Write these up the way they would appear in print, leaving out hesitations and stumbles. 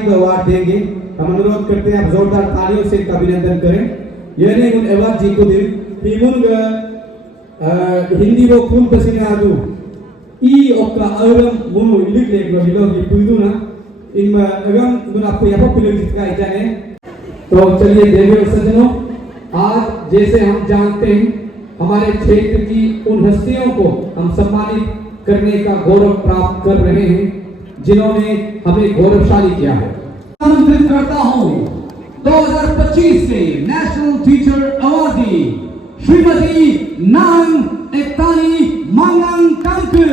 Award देंगे। हम अनुरोध करते हैं आप जोरदार तालियों से अभिनंदन करें। ये नहीं उन अवार्ड जी को दिन हिमुन हिंदी वो खून पसीना आदू ई ओका अगम मुनु इलिक लेक लो हिलो की पुइदू ना इनमें अगम मुन आपको यहाँ पर पिलर जिसका इजाने। तो चलिए देवियों सज्जनों, आज जैसे हम जानते हैं हमारे क्षेत्र की उन हस्तियों को हम सम्मानित करने का गौरव प्राप्त कर रहे हैं जिन्होंने हमें गौरवशाली किया है। आमंत्रित करता हूं 2025 के नेशनल टीचर अवार्डी श्रीमती नांग एकतानी मांगांग कांकुल।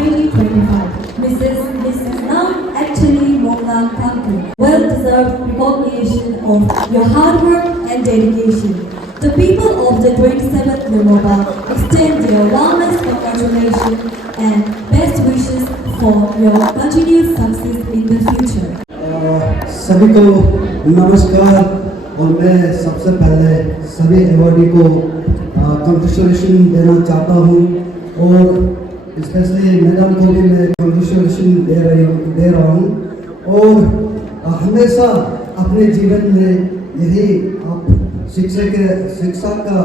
2025, Mrs. Nam actually Mongang Kankul. Well-deserved recognition of your hard work and dedication. The people of the 27th Limoba extend their warmest congratulations and best wishes for your continued success in the future. सभी को नमस्कार और मैं सबसे पहले सभी awardee को congratulation देना चाहता हूँ और स्पेशली मैडम को भी मैं कंग्रेचुलेशन दे रहा हूँ। और हमेशा अपने जीवन में यही आप शिक्षा का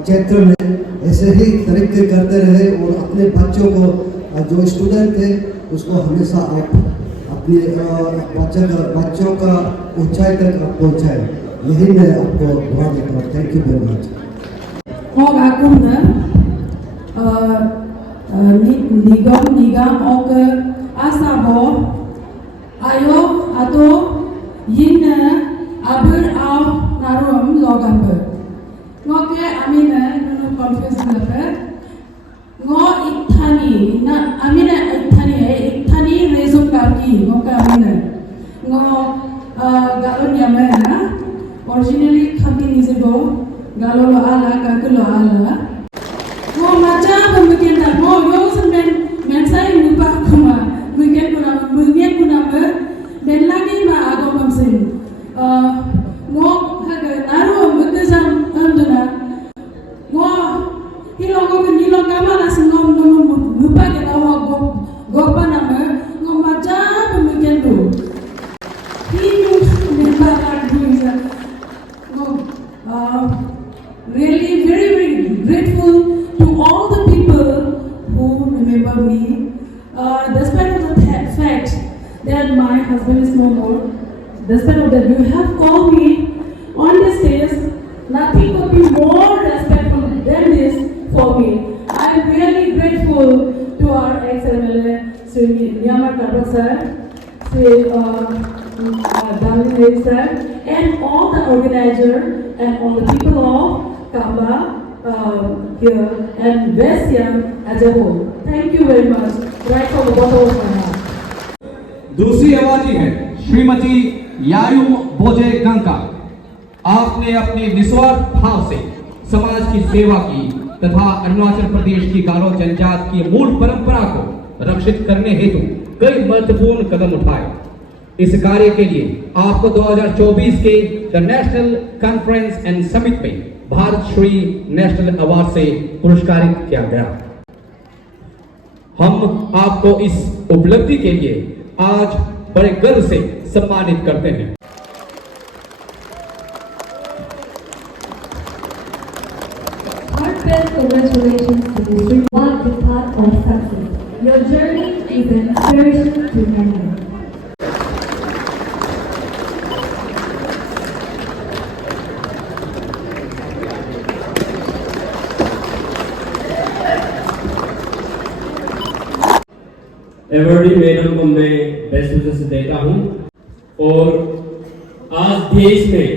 क्षेत्र में ऐसे ही तरक्की करते रहे और अपने बच्चों को जो स्टूडेंट थे उसको हमेशा आप अपने बच्चों का ऊंचाई तक आप पहुँचाए, यही मैं आपको दुआ देता हूँ। Thank you very much. Nigam oke asabo ayo ato yinna abur au narum logamber ngoke amina no confuse nafer ngo ikhani na amina ikhani rezum karki ngoke amina ngo galon yamena originally khamki nizigo galolo ala kakulo ala ngo macha pembikin tak ngo yo sampai mensai lupa kuma mungkin kuna dan lagi ma agak mamsin ngo haga naru mengezam anduna ngo hilongo kenilong kamala singom lupa kita gopa nama ngo macha pembikin tu hiu membalar bisa ngo really very grateful to all the people who remember me, despite of the fact that my husband is no more, despite of that you have called me on this stage, nothing could be more respectful than this for me. I am really grateful to our ex-MLA, Sri Nyamar Kabra sir, Sri Dalin sir, and all the organizers and all the people of Kamba here and West Siam as a whole. Thank you very much. Right from the bottom of my heart. दूसरी awardee है श्रीमती यायुम बोजे गंका। आपने अपने निस्वार्थ भाव से समाज की सेवा की तथा अरुणाचल प्रदेश की गारो जनजात की मूल परंपरा को रक्षित करने हेतु कई महत्वपूर्ण कदम उठाए। इस कार्य के लिए आपको 2024 के the national conference and summit में भारत श्री नेशनल अवार्ड से पुरस्कारित किया गया। हम आपको इस उपलब्धि के लिए आज बड़े गर्व से सम्मानित करते हैं। Heartfelt congratulations to you. You are the path of success. Your journey is an inspiration to many. Awardee madam को मैं बेस्ट विशेस देता हूं और आज देश में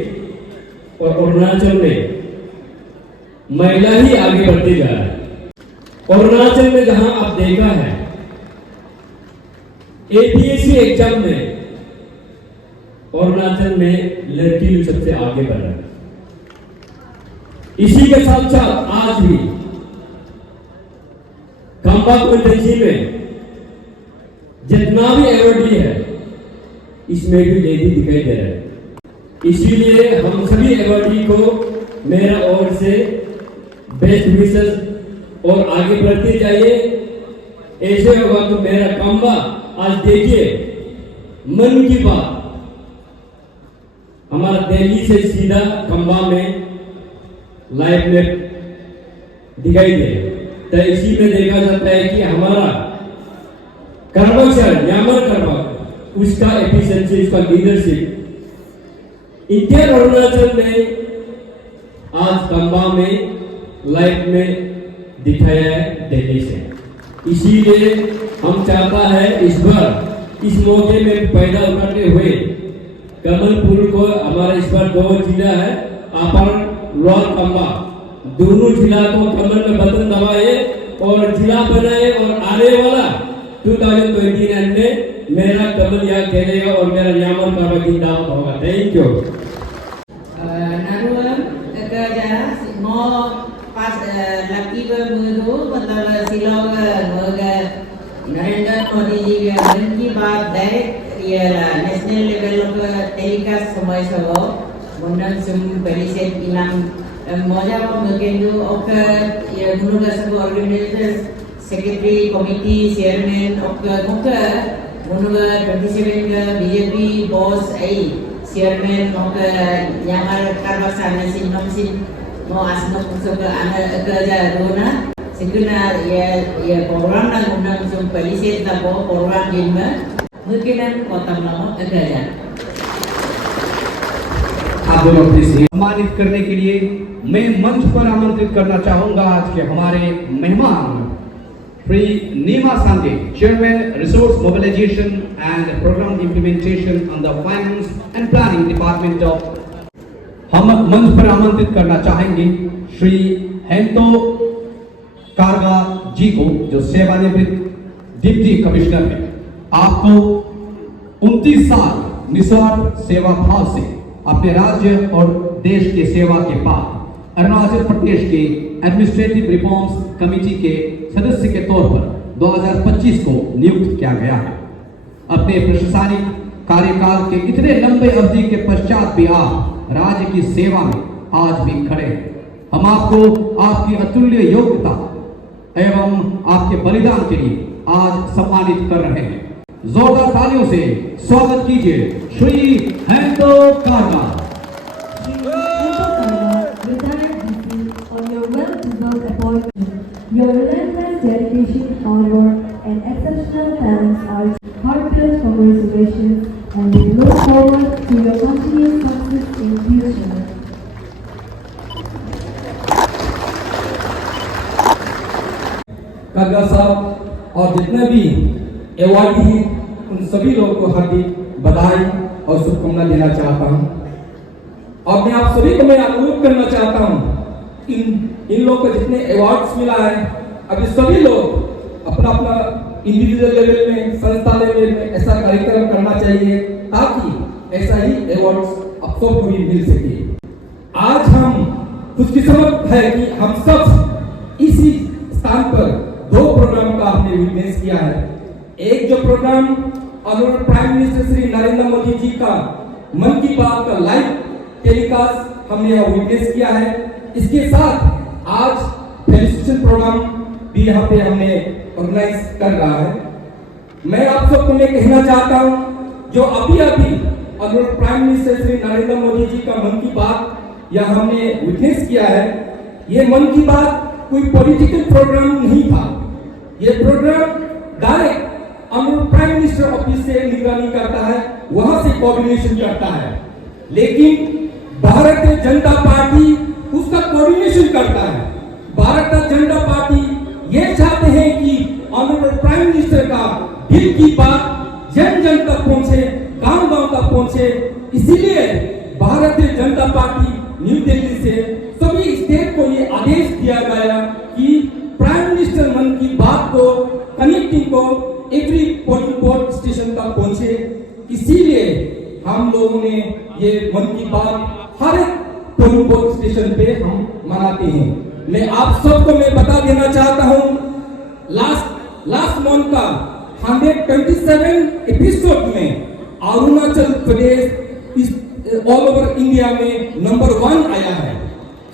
और अरुणाचल में महिला ही आगे बढ़ती जा रहा है। अरुणाचल में जहां आप देखा है APSC एग्जाम में अरुणाचल में लड़की सबसे आगे बढ़ रहा है। इसी के साथ साथ आज भी काम्बा कॉन्स्टिट्यूएंसी में जितना भी अवार्डी है इसमें भी लेडी दिखाई दे रहा है। इसीलिए हम सभी अवार्डी को मेरा ओर से बेस्ट विशेस और आगे बढ़ते जाइए। ऐसे होगा तो मेरा खंबा आज देखिए, मन की बात हमारा दिल्ली से सीधा खंबा में लाइव में दिखाई दे। तो इसी में देखा जाता है कि हमारा कर्मचारी न्यामर कर्मा उसका एफिशिएंसी, उसका लीडरशिप इंडियन अरुणाचल में आज खंबा में लाइव में दिखाया है दिल्ली से। इसीलिए हम चाहता है इस बार इस मौके में पैदा उठाते हुए कमलपुर को, हमारा इस बार 2 जिला है अपर लोअर खंबा, दोनों जिला को कमल में बटन दबाए और जिला बनाए और आने वाला 2029 में मेरा कमल यहाँ खेलेगा और मेरा न्यामर का जिंदाबाद होगा। Thank you. Naruam kerja mau pas laki bermudu मतलब सिलोग मगर नरेंद्र मोदी जी के मन की बात है ये नेशनल लेवल पर टेलीकास्ट समय सब मुंडन सुम परिषद इनाम मौजा मगेंदु ओकर ये गुनुगा सब ऑर्गेनाइजेशन सेक्रेटरी कमिटी चेयरमैन ओकर मुकर गुनुगा 27 का बीजेपी बॉस आई चेयरमैन ओकर Nyamar कर्मसा नसिन नमसिन mau asno kusuk ke anak kerja dona segera ya program na undang sum polisit na bo program dinma mungkinan kota nama kerja आप दोनों को सम्मानित करने के लिए मैं मंच पर आमंत्रित करना चाहूंगा आज के हमारे मेहमान Shri Neema Sande, chairman resource mobilisation and programme implementation on the finance and planning department of. हम मंच पर आमंत्रित करना चाहेंगे श्री हेंतो कारगा जी को, जो सेवानिवृत्त डिप्टी कमिश्नर है। आपको 29 साल निस्वार्थ सेवा भाव से अपने राज्य और देश के सेवा के बाद अरुणाचल प्रदेश के एडमिनिस्ट्रेटिव रिफॉर्म्स कमेटी के सदस्य के तौर पर 2025 को नियुक्त किया गया है। अपने प्रशासनिक कार्यकाल के इतने लंबे अवधि के पश्चात भी आप राज्य की सेवा में आज भी खड़े हैं। हम आपको आपकी अतुल्य योग्यता एवं आपके बलिदान के लिए आज सम्मानित कर रहे हैं। जोरदार तालियों से स्वागत कीजिए श्री हेंतो कारगा। Your relentless dedication, hard work, and exceptional talents are heartfelt congratulations, and we look forward to your continued success in future. कागा साहब और जितने भी अवार्डी हैं उन सभी लोगों को हार्दिक बधाई और शुभकामना देना चाहता हूं। और मैं आप सभी को मैं अनुरोध करना चाहता हूं, इन लोगों को जितने अवार्ड्स मिला है अभी सभी लोग अपना अपना इंडिविजुअल लेवल में, संस्था लेवल में ऐसा कार्यक्रम करना चाहिए ताकि ऐसा ही अवार्ड्स आप सबको भी मिल सके। आज हम खुशकिस्मत है कि हम सब इसी स्थान पर 2 प्रोग्राम का हमने विटनेस किया है। एक जो programme honourable prime minister Shri Narendra Modi ji का मन की बात का लाइव टेलीकास्ट हमने यहाँ विटनेस किया है। इसके साथ आज फेलिसिटेशन प्रोग्राम भी यहाँ पे हमने ऑर्गेनाइज कर रहा है। मैं आप सबको मैं कहना चाहता हूँ, जो अभी honourable prime minister Shri Narendra Modi ji का मन की बात यहाँ हमने विटनेस किया है, ये मन की बात कोई पॉलिटिकल प्रोग्राम नहीं था। ये programme direct honourable prime minister office से निगरानी करता है, वहां से कोऑर्डिनेशन करता है, लेकिन भारतीय जनता पार्टी उसका कोऑर्डिनेशन करता है। भारतीय जनता पार्टी ये चाहते हैं कि ऑनरेबल प्राइम मिनिस्टर का दिल की बात जन जन तक पहुंचे, गांव गांव तक पहुंचे। इसीलिए भारतीय जनता पार्टी न्यू दिल्ली से सभी स्टेट को ये आदेश दिया गया कि प्राइम मिनिस्टर मन की बात को कनेक्टिंग को एवरी पोलिंग बोर्ड स्टेशन तक पहुंचे। इसीलिए हम लोगों ने ये मन की बात हर एक पोलिंग बोर्ड स्टेशन पे हम मनाते हैं। मैं आप सबको मैं बता देना चाहता हूं, लास्ट मंथ का 127 एपिसोड में Arunachal Pradesh all over India में नंबर 1 आया है।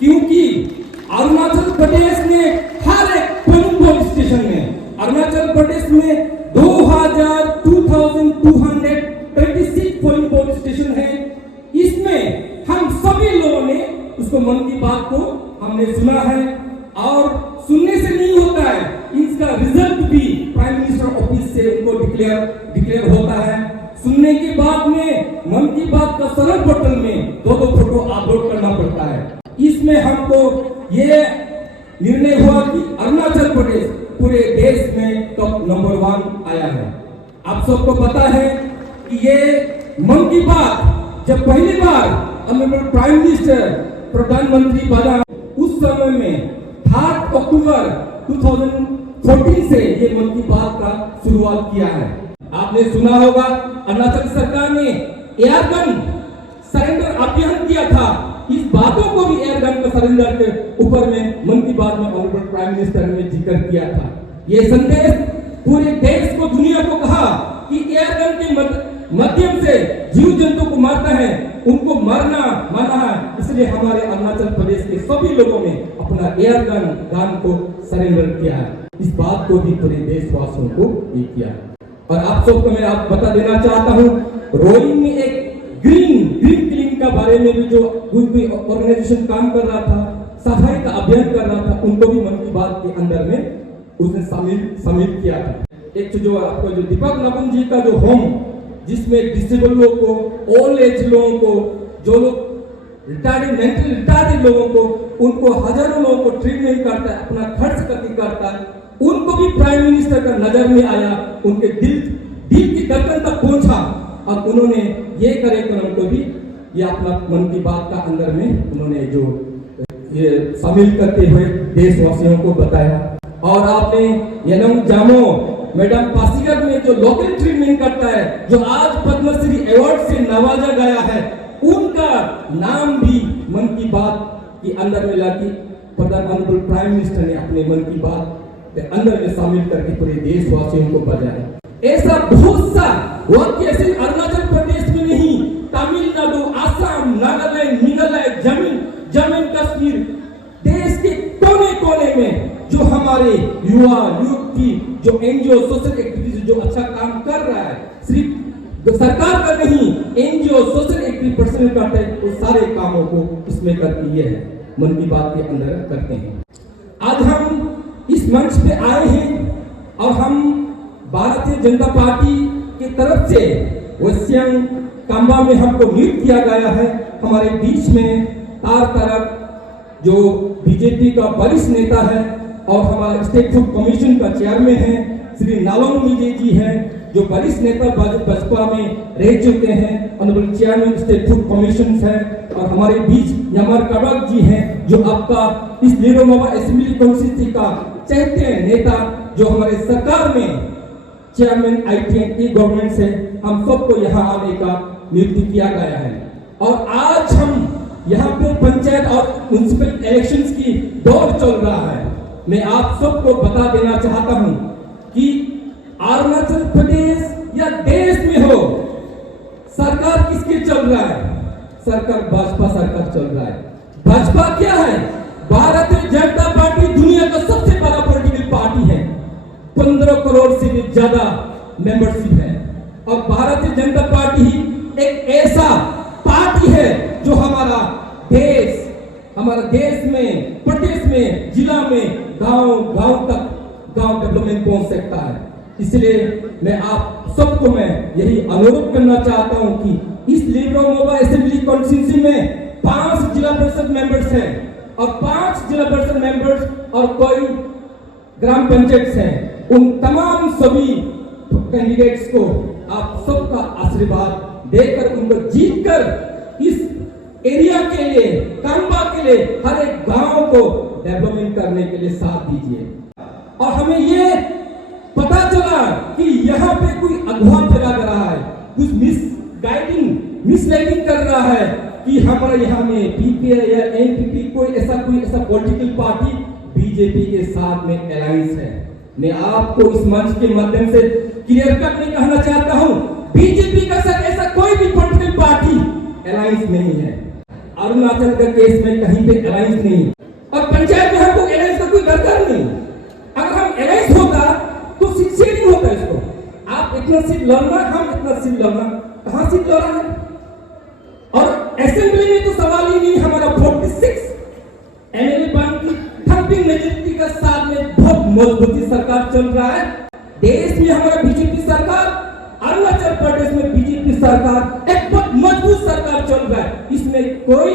क्योंकि अरुणाचल प्रदेश में हर एक पोलिंग पुलिस स्टेशन में अरुणाचल प्रदेश में 2226 पोलिंग पुलिस स्टेशन है। इसमें हम सभी लोगों ने उसको मन की बात को हमने सुना है और सुनने से नहीं होता है, इसका रिजल्ट भी प्राइम मिनिस्टर ऑफिस से उनको डिक्लेयर होता है। सुनने के बाद में मन की बात का सरल पोर्टल में दो फोटो अपलोड करना पड़ता है। इसमें हमको ये निर्णय हुआ कि अरुणाचल प्रदेश पूरे देश में टॉप नंबर 1 आया है। आप सबको पता है कि ये मन की बात जब पहली बार ऑनरेबल प्राइम मिनिस्टर प्रधानमंत्री बना उस समय में 8 अक्टूबर 2014 से ये मन की बात का शुरुआत किया है। आपने सुना होगा अरुणाचल सरकार ने एयरगन सरेंडर अभियान किया था। इस बातों को भी एयरगन का सरेंडर के ऊपर में मन की बात में ऑनरेबल प्राइम मिनिस्टर ने जिक्र किया था। ये संदेश पूरे देश को दुनिया को कहा कि एयरगन के माध्यम से जीव जंतु को मारता है, उनको मरना मना है। इसलिए हमारे अरुणाचल प्रदेश के सभी लोगों ने अपना एयरगन को सरेंडर किया है। इस बात को भी पूरे देशवासियों को ये किया है। और आप सबको मैं आप बता देना चाहता हूँ, रोइंग में एक ग्रीन क्लीन का बारे में भी जो कोई ऑर्गेनाइजेशन काम कर रहा था, सफाई का अभियान कर रहा था, उनको भी मन की बात के अंदर में उसने शामिल किया था। एक जो आपको जो दीपक नबन जी का जो होम जिसमें डिसेबल लोगों को, ओल्ड एज लोगों को, जो लोग मेंटल रिटार्डेड लोगों को, उनको हजारों लोगों को ट्रीटमेंट करता है, अपना खर्च करता है, उनको भी प्राइम मिनिस्टर का नजर में आया, उनके दिल की धड़कन तक पहुंचा और उन्होंने ये कार्यक्रम को भी ये अपना मन की बात का अंदर में उन्होंने जो ये शामिल करते हुए देशवासियों को बताया। और आपने यनम जामो मैडम पासीघाट में जो लोकल ट्रीटमेंट करता है, जो आज पद्मश्री अवार्ड से नवाजा गया है, उनका नाम भी मन की बात के अंदर में लाके प्रधानमंत्री प्राइम मिनिस्टर ने अपने मन की बात के अंदर में शामिल करके पूरे देशवासियों को बताया। ऐसा बहुत सा वाक्य सिर्फ अरुणाचल प्रदेश में नहीं, तमिलनाडु, असम, नागालैंड, मेघालय, जम्मू कश्मीर, देश के कोने कोने में जो हमारे युवा युवती जो एनजीओ सोशल एक्टिविटीज जो अच्छा काम कर रहा है, सिर्फ सरकार का नहीं, एनजीओ सोशल एक्टिविटी पर्सनल करते हैं, वो सारे कामों को इसमें करती है मन की बात के अंदर करते हैं। आज हम इस मंच पे आए हैं और हम भारतीय जनता पार्टी की तरफ से वस्यम काम्बा में हमको नियुक्त किया गया है। हमारे बीच में तार तरफ जो बीजेपी का वरिष्ठ नेता है और हमारा स्टेट फूड कमीशन का चेयरमैन है श्री नालोंग विजय जी हैं, जो वरिष्ठ नेता भाजपा में रह चुके हैं, honourable chairman state food commission है। और हमारे बीच यमर कड़क जी हैं, जो आपका इस लिरोमोबा असेंबली कॉन्स्टिट्यूंसी का चैत्य नेता, जो हमारे सरकार में चेयरमैन IT गवर्नमेंट से हम सबको यहाँ आने का नियुक्ति किया गया है। और आज हम यहाँ पे पंचायत और म्युनिसिपल इलेक्शंस की दौर चल रहा है। मैं आप सबको बता देना चाहता हूँ कि अरुणाचल प्रदेश या देश में हो, सरकार किसके चल रहा है? सरकार भाजपा सरकार चल रहा है। भाजपा क्या है? भारतीय जनता पार्टी दुनिया का सबसे बड़ा पॉलिटिकल पार्टी है, 15 करोड़ से भी ज्यादा मेंबरशिप है। और भारतीय जनता पार्टी ही एक ऐसा पार्टी है जो हमारा देश में, प्रदेश में, जिला में, गांव तक डेवलपमेंट पहुंच सकता है। इसलिए मैं आप सबको मैं यही अनुरोध करना चाहता हूं कि इस लिरोमोबा असेंबली कॉन्स्टिट्यूंसी में 5 जिला परिषद मेंबर्स हैं और 5 जिला परिषद मेंबर्स और कोई ग्राम पंचायत हैं। उन तमाम सभी कैंडिडेट्स को आप सबका आशीर्वाद देकर उनको जीतकर इस एरिया के लिए, काम्बा के लिए, हर एक गांव को डेवलपमेंट करने के लिए साथ दीजिए। और हमें ये पता चला कि यहाँ पे कोई अगवा फैला रहा है, कुछ मिसगाइडिंग कर रहा है कि हमारे यहाँ में PPI या NPP कोई ऐसा पॉलिटिकल पार्टी बीजेपी के साथ में अलायंस है। मैं आपको इस मंच के माध्यम से क्लियर कट नहीं कहना चाहता हूँ, बीजेपी का साथ ऐसा कोई भी पॉलिटिकल पार्टी अलायंस नहीं है। अरुणाचल का केस में कहीं पे अलायंस नहीं, और पंचायत में हमको अलायंस का कोई दरकार नहीं। अगर हम अलायंस होता तो सीट शेयरिंग होता इसको, आप इतना सीट लड़ना, हम इतना सीट लड़ना, कहाँ सीट लड़ा है? और असेंबली में तो सवाल ही नहीं, हमारा 46 एमएलए पान की थम्पिंग मेजॉरिटी का साथ में बहुत मजबूती सरकार चल रहा है। देश में हमारा बीजेपी सरकार, अरुणाचल प्रदेश में बीजेपी सरकार एक बहुत मजबूत सरकार चल रहा है, इसमें कोई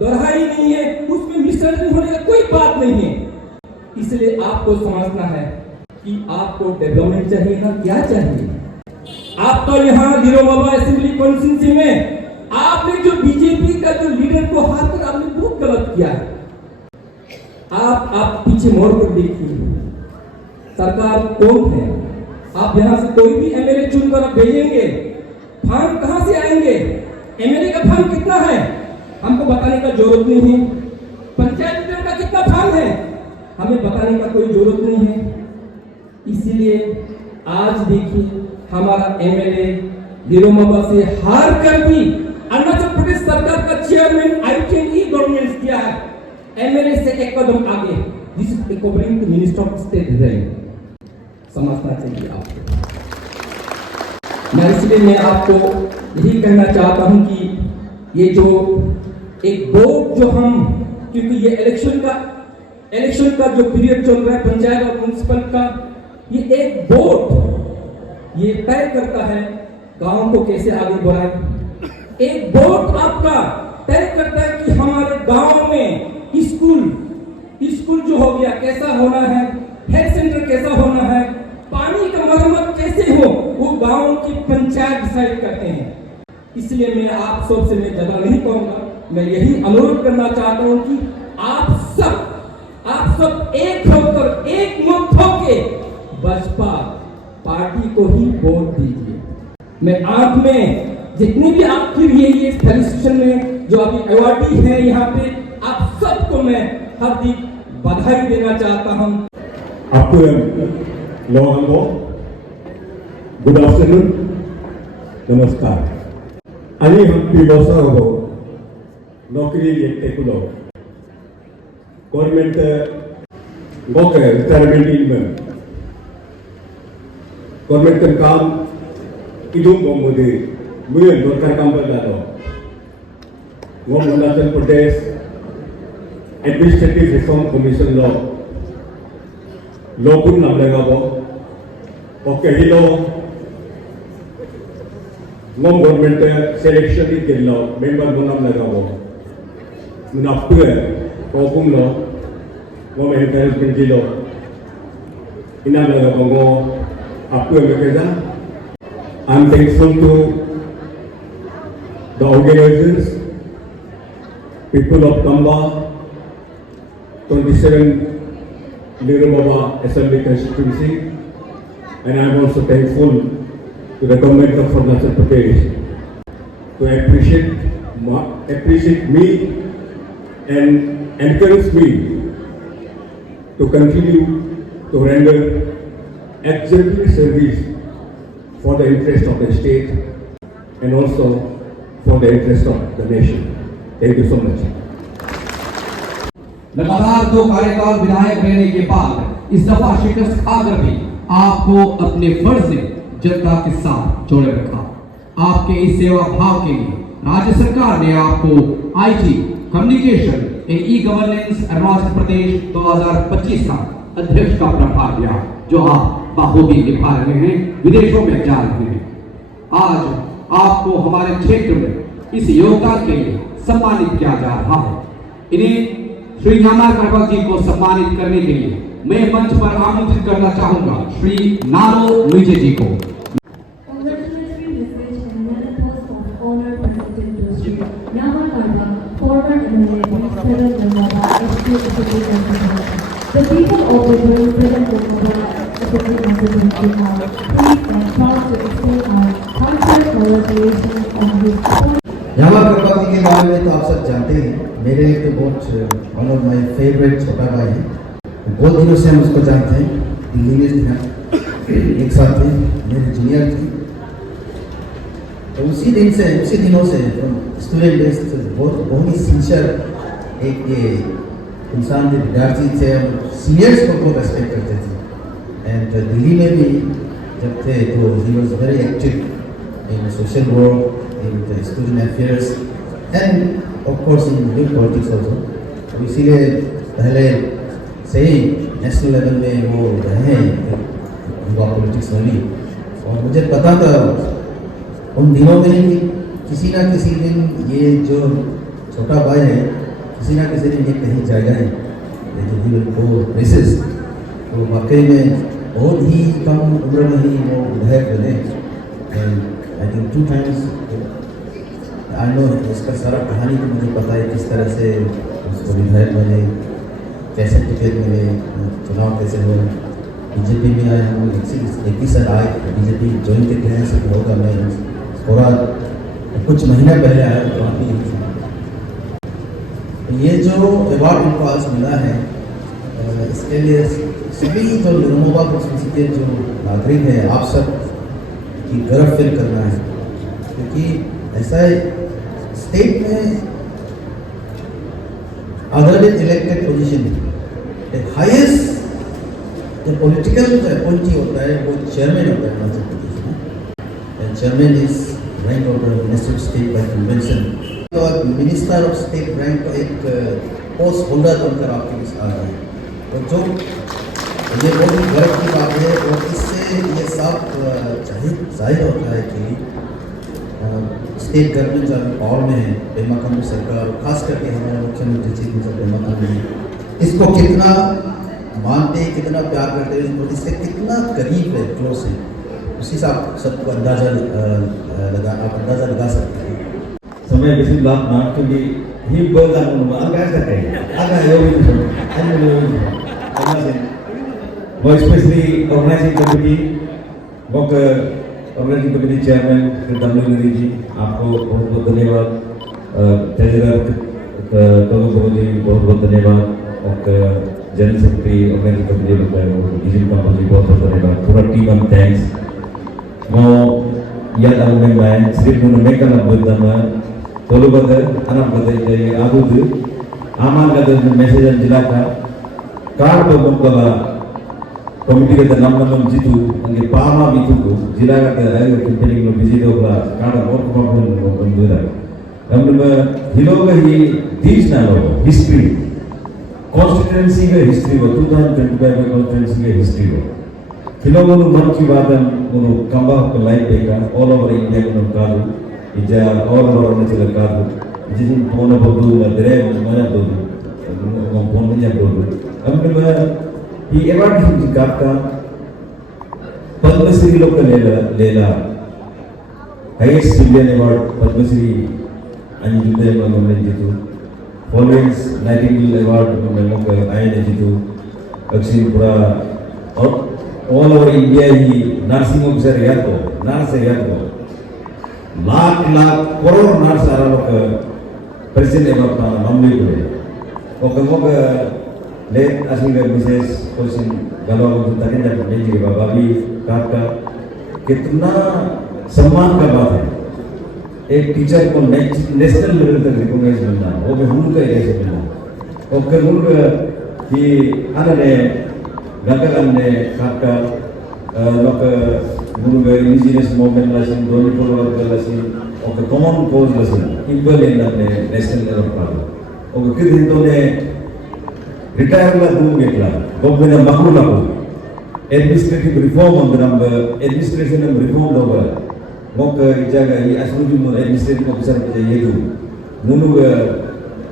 दोहराई नहीं है, उसमें मिसअंडरस्टैंडिंग होने का कोई बात नहीं है। इसलिए आपको समझना है कि आपको डेवलपमेंट चाहिए ना, क्या चाहिए? आप तो यहाँ लीरोबाबा असेंबली कॉन्स्टिट्यूंसी में आपने जो बीजेपी का जो लीडर को हाथ कर आपने बहुत गलत किया है। आप पीछे मोड़ कर देखिए, सरकार कौन है? आप यहाँ से कोई भी एमएलए चुनकर आप भेजेंगे, फंड कहाँ से आएंगे? एमएलए का फंड कितना है हमको बताने का जरूरत नहीं है। पंचायत का कितना फंड है हमें बताने का कोई जरूरत नहीं है। इसीलिए आज देखिए हमारा एमएलए लीरोबाबा से हार कर भी अरुणाचल प्रदेश सरकार का चेयरमैन ITNE गवर्नमेंट किया है, एमएलए से एक कदम आगे। This is according to minister of state design, समझना चाहिए आपको। मैं आपको यही कहना चाहता हूं कि ये जो एक वोट जो हम, क्योंकि ये इलेक्शन का जो पीरियड चल रहा है पंचायत और म्युनिसिपल का, ये एक वोट ये तय करता है गांव को कैसे आगे बढ़ाए। एक वोट आपका तय करता है कि हमारे गांव में स्कूल जो हो गया कैसा होना है, हेल्थ सेंटर कैसा होना है, पानी का मरम्मत कैसे हो, वो गांव की पंचायत डिसाइड करते हैं। इसलिए मैं आप सबसे मैं ज्यादा नहीं कहूंगा, मैं यही अनुरोध करना चाहता हूं कि आप सब एक होकर एक मुक्त होके बसपा पार्टी को ही वोट दीजिए। मैं आंख में जितने भी आपके लिए ये फेलिसिटेशन में जो अभी अवार्डी है यहाँ पे, आप सबको मैं हार्दिक बधाई देना चाहता हूँ। आपको गुड आफ्टरनून, नमस्कार। आणि हम्पी बसा हो नौकरी येते कुलो government gawk retirement in government काम इदुम गोमोदे मुझे दरकार काम पर जातो वो Arunachal Pradesh administrative reform commission लो कुन नाम लगाबो ओके हिलो ngom government selection di kello member bonam lagawo munapue kokung lo ngom encouragement di lo ina lagawo ngo apue mekeza. I'm thankful to the organizers, people of Tamba 27 Lerobaba Assembly constituency, and I'm also thankful to the government of Arunachal Pradesh to appreciate me and encourage me to continue to render exemplary service for the interest of the state and also for the interest of the nation. Thank you so much. लगातार 2 कार्यकाल विधायक रहने के बाद इस दफा शिकस्त खाकर भी आपको अपने फर्ज ने जनता के साथ जोड़े रखा। आपके इस सेवा भाव के लिए राज्य सरकार ने आपको IT communication and e governance Arunachal Pradesh 2025 का अध्यक्ष का प्रभार दिया, जो आप बखूबी निभा रहे हैं, विदेशों में जा रहे हैं। आज आपको हमारे क्षेत्र में इस योगदान के लिए सम्मानित किया जा रहा है। इन्हें श्री न्यामा करबा जी को सम्मानित करने के लिए मैं मंच पर आमंत्रित करना चाहूंगा श्री नारो लुइजे जी को। Congratulatory message and menopause of honor presented to Sri Nyama Karba, former MLA, 27 Lerobaba Assembly Constituency. The people of the 27 Lerobaba Assembly Constituency are pleased and proud to extend our heartfelt congratulations on his appointment. Nyama करबा जी के बारे में तो आप सब जानते हैं। मेरे तो बहुत वन ऑफ माई फेवरेट छोटा भाई है, बहुत दिनों से हम उसको जानते हैं। दिल्ली में एक साथ थे, मेरे जूनियर थे। तो उसी दिनों से स्टूडेंट डेज बहुत ही सिंसियर एक ये इंसान थे, विद्यार्थी थे, सीनियर्स को बहुत रेस्पेक्ट करते थे। एंड दिल्ली में भी जब थे तो he was very active in social work, in student affairs end of course in youth politics also. तो इसीलिए पहले से ही नेशनल लेवल में वो रहे युवा पॉलिटिक्स वाली। और मुझे पता था उन दिनों में ही किसी ना किसी दिन ये जो छोटा भाई है किसी ना किसी दिन ये कहीं जाएगा ही, लेकिन ही विल गो प्लेसेस। तो वाकई में बहुत ही कम उम्र में ही वो विधायक बने। I think 2 times I know इसका सारा कहानी तो मुझे पता है किस तरह से उसको विधायक बने, कैसे टिकट मिले, चुनाव कैसे हुआ, बीजेपी में आए हम 21 साल आए, बीजेपी ज्वाइन के कहने से होगा मैं थोड़ा कुछ महीना पहले आया तो ये जो अवार्ड इनको आज मिला है इसके लिए सभी जो निरमोबा कॉन्स्टिट्यूंसी के जो नागरिक हैं आप सब की गर्व फील करना है, क्योंकि ऐसा है स्टेट में अदर इलेक्टेड पोजीशन हाईएस्ट जो पॉलिटिकल अपॉइंटी होता है वो चेयरमैन होता है हिमाचल प्रदेश में। And chairman is rank of the minister of state by convention. तो मिनिस्टर ऑफ स्टेट रैंक का एक पोस्ट होल्डर बनकर आपके बीच आ रहा है, तो जो ये बहुत ही गर्व की बात है। और इससे ये सब जाहिर होता है कि स्टेट गवर्नमेंट जो अभी पावर में है, पेमा खांडू सरकार, खास करके हमारे मुख्यमंत्री चीफ मिनिस्टर पेमा खांडू इसको कितना मानते, कितना प्यार करते हैं, इससे कितना करीब है, क्लोज है, उसी से आप सबको अंदाजा लगा सकते हैं। समय बेसी लाभ ना क्योंकि ही बोल रहा हूँ आगे सकते हैं आगे वो specially organising committee organising committee chairman Shri Damodar ji, आपको बहुत बहुत धन्यवाद। ट्रेजरर कलू जी बहुत बहुत धन्यवाद। और जनरल सेक्रेटरी ऑर्गेनाइजिंग कमेटी जी बहुत बहुत धन्यवाद। पूरा टीम हम thanks. mau yat ang memang sering menekan abdullah tolu bagai anak bagai dari abu tu aman kata message yang jelaka kar berbela komiti kata nama jitu angge pama bitu tu jelaka kata ayo campaigning lo busy do bla kar और problem बंदूरा हम लोग हिलो का ही देश ना लो history constituency का history वो 2025 में कॉन्स्टिट्यूएंसी का हिस्ट्री वो Kilomonu manchi badam unu kamba ko life beka all over India unu kaadu ija all over Arunachal kaadu ijin phone bodu madre mana bodu phone nya bodu amne ma he award hi kapta Padma Shri lok lela highest civilian award Padma Shri anjude mamne jitu Florence Nightingale award mamne ayane jitu aksi pura और all over India ही nursing officer याद को nurse याद को lakh crore nurse आ रहा है president है अपना मामले को है और कब ले असली का विशेष क्वेश्चन गलवा को तक जब भेजिए बाबा भी का कितना सम्मान का बात है एक टीचर को नेशनल लेवल तक रिकॉग्नाइज मिलना वो भी हम का ऐसे मिलना और कब कि आने गंगागंगे काका लोग मुर्गे इंडिजिनस मूवमेंट लासिन दोनी प्रोग्राम लासिन और कॉमन कोज लासिन इक्वल इन अपने नेशनल लेवल पर और कितने तो ने रिटायर ला दूँगे क्या गवर्नमेंट माकूल लागू एडमिनिस्ट्रेटिव रिफॉर्म अंदर एडमिनिस्ट्रेशन में रिफॉर्म होगा मोक इजागा ये असुलुजु एडमिनिस्ट्रेटिव ऑफिसर के ये जो मुनुगे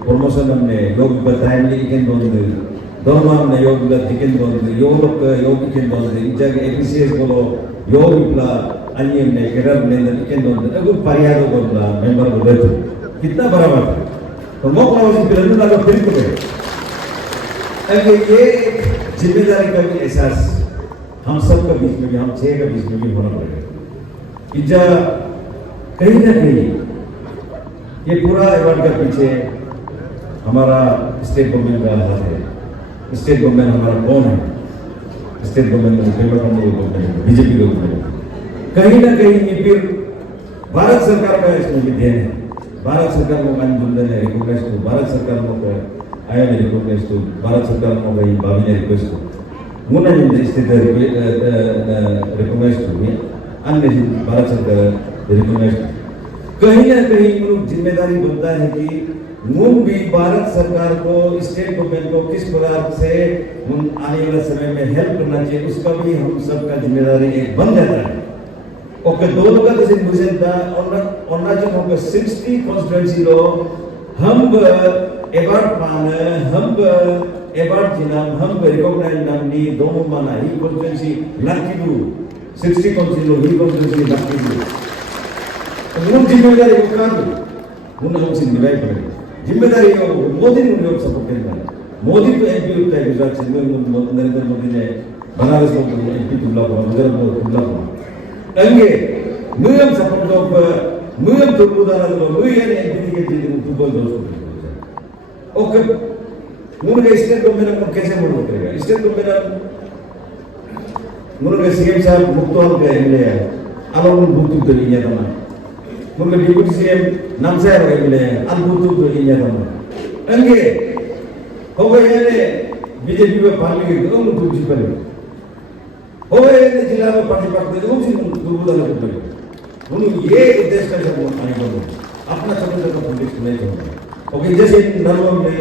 प्रमोशन हमने लोग बताएं लेकिन दोनों Dorman na yogi la diken dondi, yogi ken dondi, ijaga APCS bolo yogi pla anyem ne kerar ne na diken dondi, agu pariyado gonda member बोले तो कितना बराबर है तो मौका वाली पिलनु लगा फिर को अगर ये जिम्मेदारी का भी एहसास हम सब का बीच में भी हम 6 का बीच में भी होना पड़ेगा। इजा कहीं ना कहीं ये पूरा इवेंट के पीछे हमारा स्टेट गवर्नमेंट का हाथ है। स्टेट गवर्नमेंट हमारा कौन है? स्टेट गवर्नमेंट में बीजेपी गवर्नमेंट कहीं ना कहीं ये फिर भारत सरकार का इसमें भी देन है। भारत सरकार को कान जुंदे ने रिकॉग्नाइज को, भारत सरकार को आया ने रिकॉग्नाइज को, भारत सरकार को भाई बाबी ने रिक्वेस्ट को मुन्ना जुंदे स्थित रिकॉग्नाइज को भी अन्य भारत सरकार रिकॉग्नाइज कहीं ना कहीं मुझे जिम्मेदारी बनता है कि मुन भी भारत सरकार को, स्टेट गवर्नमेंट को किस प्रकार से आने वाले समय में हेल्प करना चाहिए, उसका भी हम सबका जिम्मेदारी एक बन जाता है। ओके दोनों का जैसे मुझे अरुणाचल होकर 60 कॉन्स्टिट्यूएंसी लो हम एवार्ड पाने, हम एवार्ड जिना, हम रिकॉग्नाइज नामनी दोनों माना ही कॉन्स्टिट्यूएंसी लाकी दू 60 कॉन्स्टिट्यूएंसी लो ही कॉन्स्टिट्यूएंसी लाकी दू। तो मुन जिम्मेदारी को काम मुन हम सिंह निभाई पड़ेगी। जिम्मेदारी को मोदी ने उन्हें सपोर्ट करना है। मोदी तो एमपी होता है गुजरात से, नरेंद्र मोदी ने बनारस में एमपी तुला को, गुजरात में तुला को अंगे मुयम सपोर्ट को मुयम तो उदारा दो मुयम एमपी के जीवन में तुबल दोस्त ओके मुन के स्टेट गवर्नमेंट को कैसे मदद करेगा? स्टेट गवर्नमेंट मुन के सीएम साहब मुक्तवाल के एमएलए आलोन बुतु के लिए तमा मुन के डिप्टी सीएम नामसाय के एमएलए अन बुतु के लिए तमा अंगे हो गए ने बीजेपी में पार्टी के दोनों बुतु जी पर हो गए ने जिला में पार्टी पार्टी दोनों जी दुर्बल लग पड़े उन ये उद्देश्य का जब आने को अपना छोटा छोटा पॉलिटिक्स नहीं करना ओके जैसे नरवम में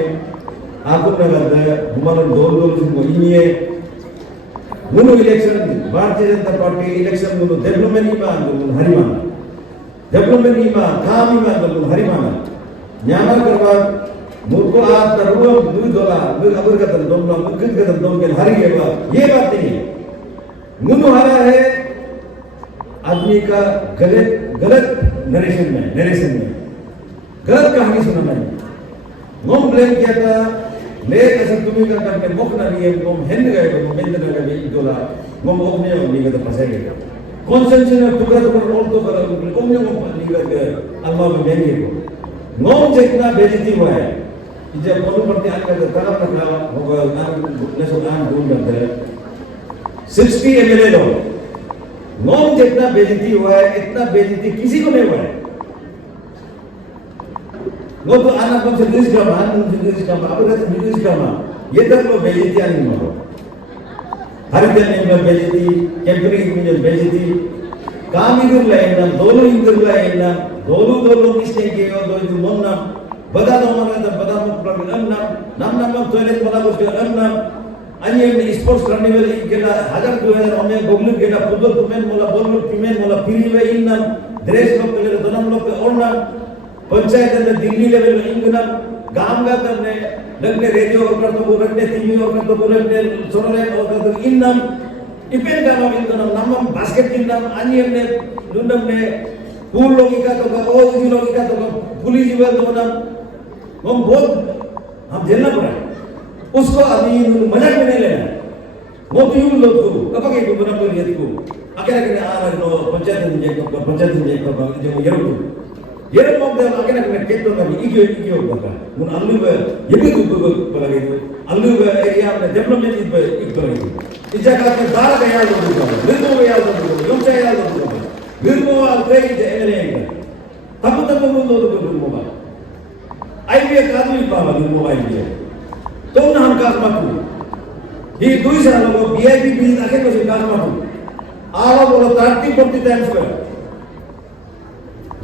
आपको क्या लगता है हमारे दो को इन्हीं मुनु election Bharatiya Janata party election मुनु डेवलपमेंट ही मान मुनु हरिमाना डेवलपमेंट ही मान काम ही मान मुनु हरिमाना न्यामा करवा मुर्को आप तरुआ $2 अबर का $2 मुकित का $2 हरी है ये बात नहीं है मुनु हरा है आदमी का गलत नरेशन में गलत कहानी सुनाना है मोम ब्लेम किया था ले ऐसा तुम्हें का करके मुख ना लिए मोम हिंद गए तो मिंद ना गए $1 मोम ओपने और नहीं तो फंसे गए कॉन्सेंट्रेशन में टुकड़ा और तो कर कोम ने मोम नहीं करके अल्लाह में देंगे को मोम जितना बेइज्जती हुआ है जब कोनो पड़ते आने का तरफ रखा होगा नाम नेशनल नाम ढूंढ करते हैं 60 एमएलए लोग मोम जितना बेइज्जती हुआ है इतना बेइज्जती किसी को नहीं हुआ है वो तो anak bangsa Indonesia apa kata Indonesia ये तक वो बेइज्जती नहीं मारो हर दिन में बेइज्जती कैंपरिंग में बेइज्जती काम इधर लाएगा दोनों इधर लाएगा दोनों मिस्टेक किए और दोनों मोन्ना बता दो हमारा बता मत प्रॉब्लम नाम टॉयलेट बना कुछ नाम अन्य स्पोर्ट्स करने वाले इनकेला 1000-2000 में गोगलू केला फुटबॉल टूर्नामेंट मोला बॉल टूर्नामेंट मोला फ्री वे इन नाम ड्रेस लोग के लिए दोनों लोग के और नाम पंचायत में दिल्ली लेवल में इनका गांव का करने लगने रेडियो और कर तो वो रखने टीवी और कर तो वो रखने सोलर और कर तो इन नाम इपेन का नाम इनका नाम बास्केट टीम नाम अन्य ने लुंडम ने पूल लोगिका तो का ओ इसी लोगिका तो का पुलिस जीवन तो नाम हम बहुत हम झेलना पड़ा उसको अभी मजाक में नहीं लेना वो तो यूं लोग को कब के को बना कर यदि को अकेला के आ रहा नो पंचायत में जो ये ये लोग तो आगे ना करने केतो का इक्यो होगा उन अल्लू में ये भी तो लगे अल्लू में एरिया में डेवलपमेंट इस पर इस जगह में दार गया तो बिल्कुल गया तो यूं चाहिए तो बिल्कुल आप कहीं जाने नहीं तब मुंडो तो बिल्कुल होगा आईपीए कादू पावा बिल्कुल आईपीए तो ना हम काज मातू ये दुई साल को बीआईपी भी आगे को काज मातू आवा बोलो 30-40 टाइम्स का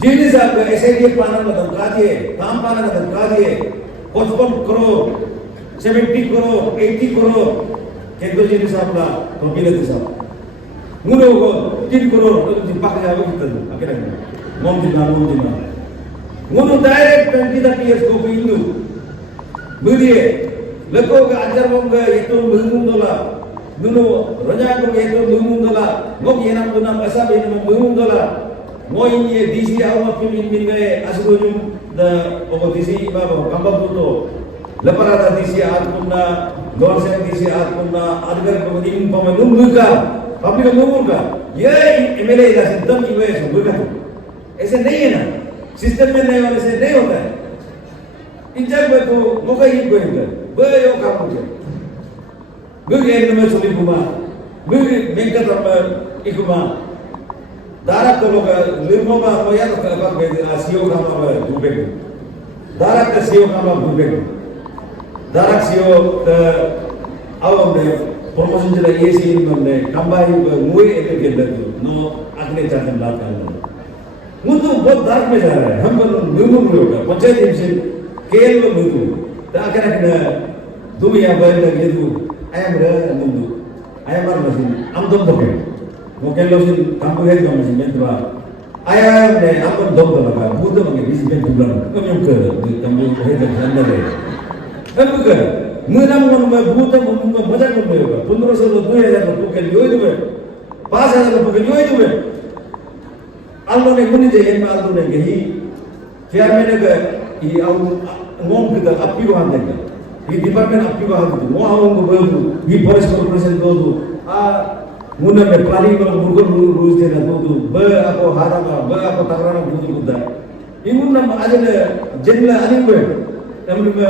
जीनी साहब ऐसे ये पाना का धमका दिए काम पाना का धमका दिए 55 करोड़ 70 करोड़ 80 करोड़ केंद्र जीनी साहब ला तो बिलती साहब मुनो को 3 करोड़ तो जी पाक जावे कितना अकेला मोम जिना मुनो डायरेक्ट 20-30 years को इंदु मुदिए लको का अजर मोम का ये तो मुंदोला मुनो रजा को ये तो मुंदोला मोम ये नाम तो नाम ऐसा भी मुंदोला mo ini DC awak pimin gaya asrojum da obo DC babo kambal tuto leparada DC atkunna dorsen DC atkunna adgar ko dim pama numbuka public numbuka ये MLA का सिस्टम की वजह से होगा ऐसे नहीं है ना सिस्टम में नहीं होने से नहीं होता है इन जगह को मौका ही कोई नहीं वो यो काम होता है मुझे एक नंबर सोली कुमार मुझे बैंकर नंबर इकुमा darat kalau lima apa ya apa sio kama dubek darat ke sio kama dubek darat sio ke awam ne promotion jela yesi ne kambai मुए एक के लगे नो अगले चार्जन बात कर लो मुझे बहुत दार्क में जा रहा है हम न्यूमो में होगा पंचायत इमशन केल में मुझे ताकि ना दुनिया भर लगे तो ayam रे मुझे ayam और मशीन हम दम बके mungkin lo sih kamu lihat kamu sih mentua ayam deh apa dom lagi butuh mungkin di sini bulan kamu yang ke kamu lihat di sana deh kamu ke menam menam butuh menam macam apa ya 1500 2000 tu kan yo itu ber 5000 tu kan yo itu ber allo ne kuni je yang allo ne kehi fiar mene ke I au ngom kita api bahan deh I department api bahan tu mau awam ko baru I forest corporation tu muna me pali ko murgon rules de na to ba ako harama ba ako tagrana budu budda imunna ajale jenla ani we namni me